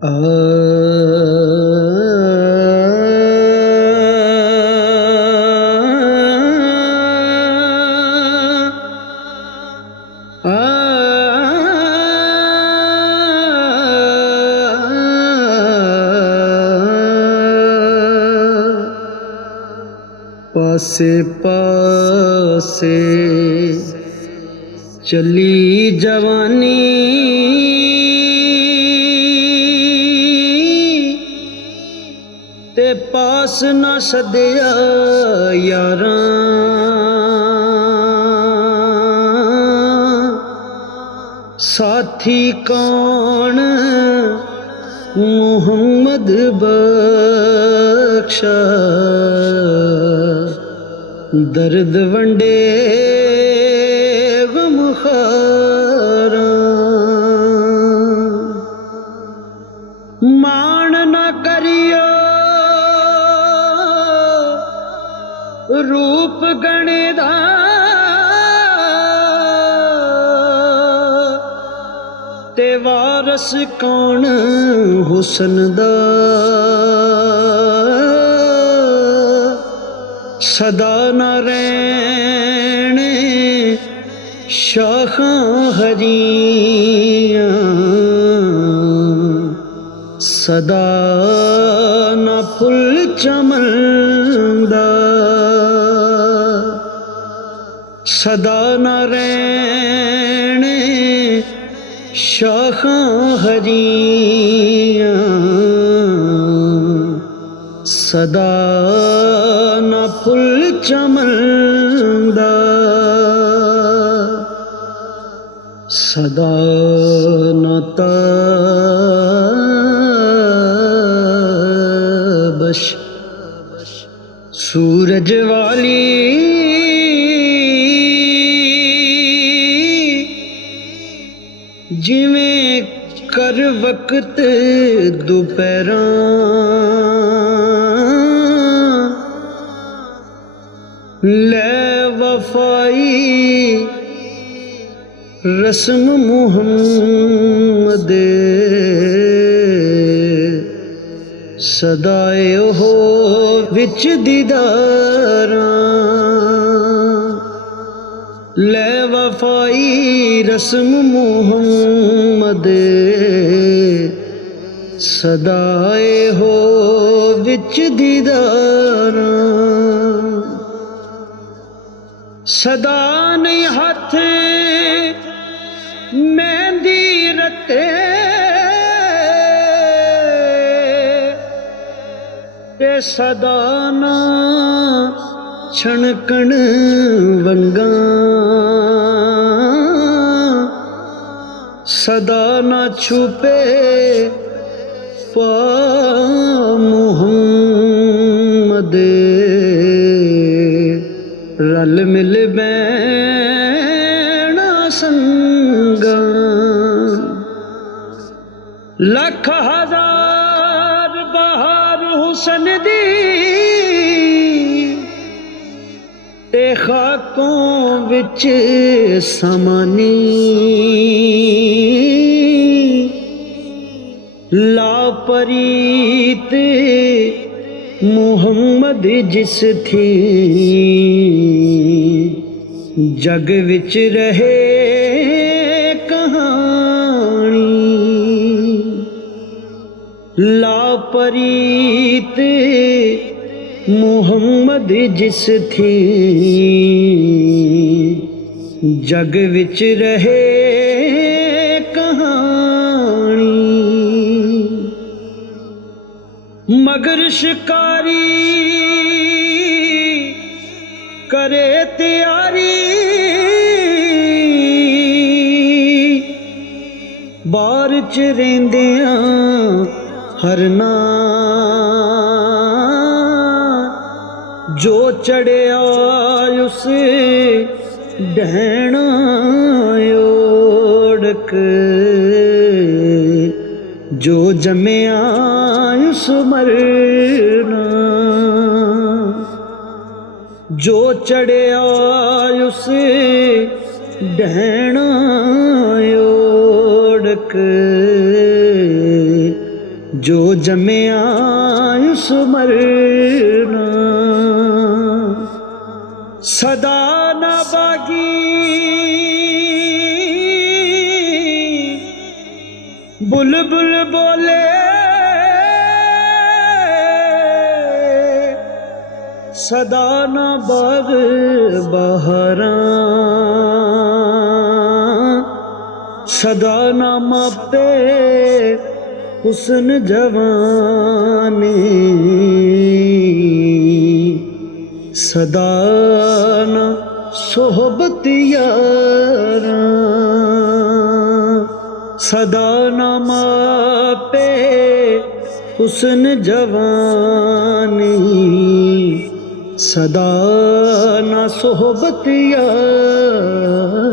आ पासे पासे चली जवानी ते पास न सदिया यारां साथी कौन मुहम्मद बख्शा दर्द वंडे गमखारा मान न करियो रूप गणे दा ते वारस कौन हुसन दा सदा न रहने शाखां हरियां सदा न फुल चमनदा सदा न रहने शाखां हरियां सदा न फुल चमनदा सदा न ताबश सूरज वाली जिवें कर वक्त दोपहरां ले वफाई रस्म मुहम्मद सदाए हो विच दीदारां ले वफाई रस्म मुहम्मद सदाए हो विच दीदारां सदा नहीं हाथ मेहंदी रते ते सदा ना छणकण वंगा सदा ना छुपे पा मुहम्मद रल मिल बैना संगा लख हजार बहार हुसन दी ते खाकों विच समानी लापरीत मुहम्मद जिस थी जग विच रहे कहानी लापरीत मुहम्मद जिस थी जग विच रहे कहानी मगर शिकारी करे तैयारी बार च रहिंदियां हरना जो चढ़िया उस डहना ओढ़क जो जमिया उस मरना जो चढ़िया उस डहना ओढ़क जो जमया उस मरना। सदा ना बागी बुलबुल बोले, सदा ना बाग बहारा, सदा ना मापे हुस्न जवानी, सदा ना सोहबत यारा, सदा ना मापे हुस्न जवानी, सदा ना सोहबत यारा।